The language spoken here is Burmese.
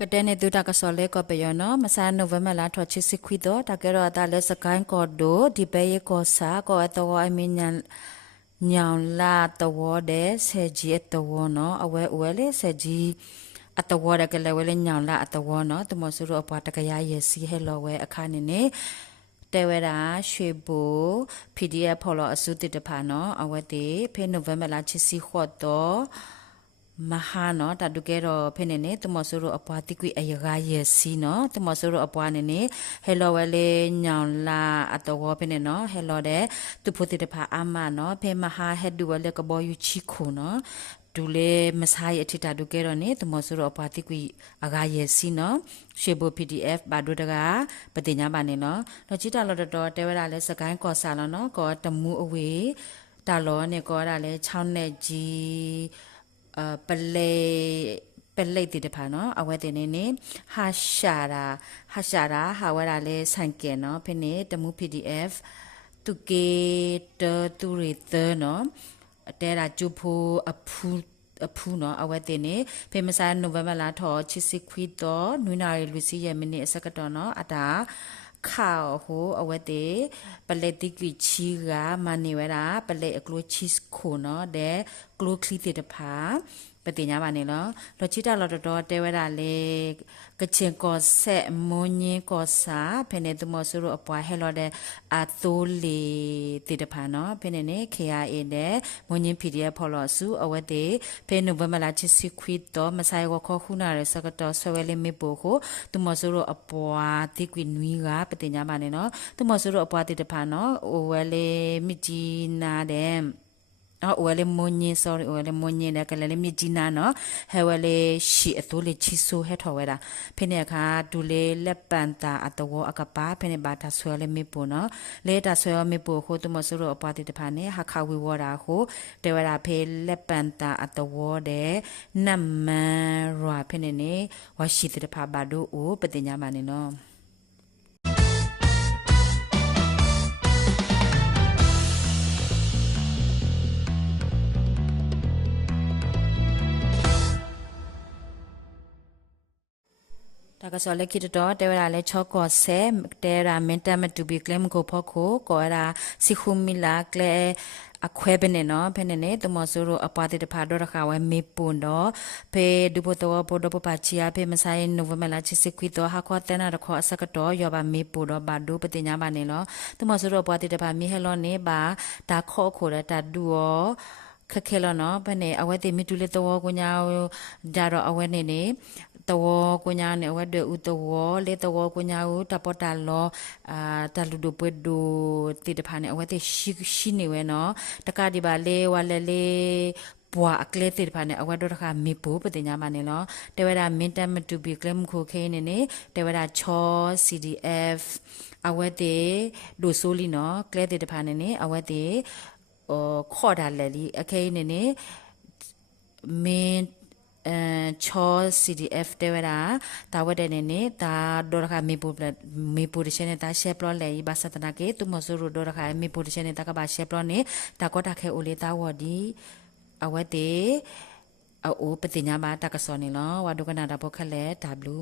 ก็ได้ในดูตากระสอเล็กก็ไปยอเนาะมาซานโนเวมาลาทอชิสิควิดตากะรอตาเลสกายก็ดูดิเปยก็สาก็อตวไอมิญญาลาตวเดเซจีตวเนาะอเวอเวเลเซจีအတဝရကလည်းဝဲညောင်လာအတဝနော်တမဆူရအပွားတကရရစီဟဲလောဝဲအခါနေနေတဲဝဲတာရွှေဘူ PDF ဖော်လို့အစုတစ်တဖာနော်အဝဲတေဖေနိုဗ ెంబర్ လာချစ်စီခေါ်တော့မဟာနော်တတုကဲတော့ဖေနေနေတမဆူရအပွားတိကွေအယရရစီနော်တမဆူရအပွားနေနေဟဲလောဝဲလေညောင်လာအတဝဖေနေနော်ဟဲလောတဲ့သူဖို့တစ်တဖာအမနော်ဖေမဟာဟဲဒူဝဲလေကဘောယူချီခုနော်ဒူလေမဆိုင်အထတာဒုကဲတော့နေတမဆူတော့ပါတိကွီအကားရဲ့စီနော်ရှေဘို PDF ဘာဒုတကပတိညာပါနေနော်တော့ချီတာလော်တော်တဲဝဲတာလဲစကိုင်းကော်ဆာလောနော်ကောတမှုအဝေးတာလောနေကောတာလဲ6နဲ့ကြီးပလေတိတဖာနော်အဝဲတင်နေနေဟာရှာတာဟာဝဲတာလဲဆိုင်ကဲနော်ဖိနေတမှု PDF တူကေတတူရီသနော်တဲရာကျူဖိုအဖူနော်အဝဲတင်နေဖေမဆိုင်နိုဗ ెంబర్ လာထောချစ်စစ်ခွီတော့နွိနာရီလူစီရဲ့မိနစ်အစကတော့နော်အတာခါဟိုအဝဲတေပလက်တိကွီချီကမနေဝဲတာပလက်အကလိုချစ်ခိုနော်တဲ့ကလိုခလီတေတဖာပတိညာပါနေလောလောချီတာလောတော်တဲဝဲတာလေကချင်ကောဆက်မွန်ညင်းကောစာဖေနေတမဆူရအပွားဟဲလောတဲ့အတိုးလီတေတဖာနော်ဖေနေနေ KIA တဲ့မွန်ညင်း PDF ဖော်လို့စုအဝဲတေဖေနိုဗ ెంబర్ လာချစ်စီခွီတော့မဆိုင်ဝခေါခုနာရစကတော့ဆွဲလေးမေပိုကိုတမဆူရအပွားတိကွီနွီကပတိညာပါနေနော်တမဆူရအပွားတေတဖာနော်အိုဝဲလေးမြကြီးနာတဲ့အော်ဝဲလေမွန်ညင်း sorry ဝဲလေမွန်ညင်းလည်းကလည်းမြကြီးနာနော်ဟဲဝဲလေရှီအတိုးလေချီဆိုဟဲထော်ဝဲတာဖိနေခါဒူလေလက်ပန်တာအတော်အကပါဖိနေဘာတာဆွဲလေမေပိုနော်လေတာဆွဲမေပိုခိုတမဆူရအပွားတိတဖာနေဟာခါဝီဝတာခိုတေဝရာဖေလက်ပန်တာအတော်တဲ့နမ်မရွာဖိနေနေဝရှိတိတဖာဘာဒိုအိုပတိညာမနေနော်တကဆောလက်ခိတတော့တဲဝရလဲချောကောဆဲတဲရာမင်တမတူဘီကလမ်ကိုဖို့ကိုကောရာစီခုမီလာကလေအခွဲပနေနော်ဖဲနေနေတမဆူရအပါတိတဖာတော့ခါဝဲမေပွန်တော့ဖေဒူဘတော်ပေါ်တော့ပချီယာဖေမဆိုင်နိုဗ ెంబర్ လာချစ်စကွီတော့ဟာခေါ်တဲ့နာတော့ခေါ်အစကတော့ယောပါမေပူတော့ဘာဒူပတိညာပါနေနော်တမဆူရအပါတိတဖာမီဟဲလောနေပါဒါခေါ်ခိုရတာဒူရောခက်ခဲလောနော်ဘယ်နေအဝဲတိမီတူလေတော့ကိုညာဒါတော့အဝဲနေနေတော်ကိုညာနေဝဲdeဥတော်လေတော်ကိုညာဦးတပေါ်တာလောတလူဒိုပွေဒိုတိတဖာနေအဝဲတိရှိနေဝဲနော်တကဒီပါလေဝါလေလေဘွာအကလေတိတဖာနေအဝဲတော့တခါမေပိုးပတိညာမနေနော်တေဝရာမင်တမတူဘီကလမ်ခိုခဲနေနေတေဝရာချော CDF အဝဲတိဒိုဆိုလီနော်ကလေတိတဖာနေနေအဝဲတိခေါ်တာလေလီအခဲနေနေမင်းချော CDF တဲဝရာတာဝတဲ့နေနေတာဒေါ်ခါမေပူရရှင်နေတာရှေပလောလေဘာစတနာကေသူမဆူရဒေါ်ခါမေပူရရှင်နေတာကဘာရှေပလောနေတာကောတာခဲအိုလေတာဝဒီအဝဲတေအိုပတိညာဘာတကစောနေလောဝါဒုကနာတာဘောခလဲ W